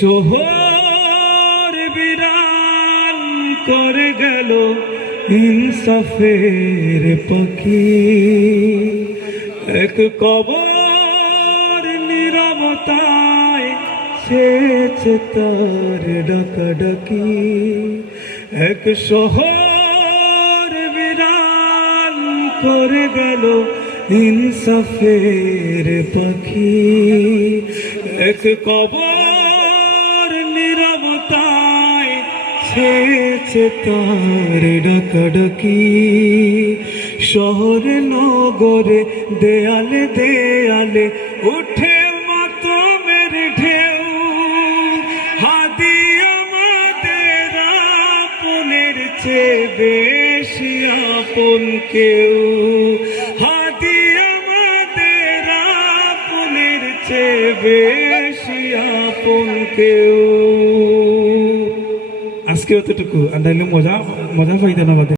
শহর বিরান করে গেল ইনসাফের পাখি, এক কবর নীরবতায় ছেছে তার ডাকাডাকি। এক শহর বিরান করে গেল ইনসাফের পাখি, এক কবর নীরবতায় ছেছে তার ডাকাডাকি। শহরে নগরে দেয়ালে দেয়ালে উঠে মাতমের ঢেউ, হাদি আমাদের আপনের চেয়ে বেশি আপন কেউ, হাদি আমাদের আপনের চেয়ে বেশি আপন কেউ। আজকে অতটুকু, আর নাইলে মজা পাইতেন আমাদের।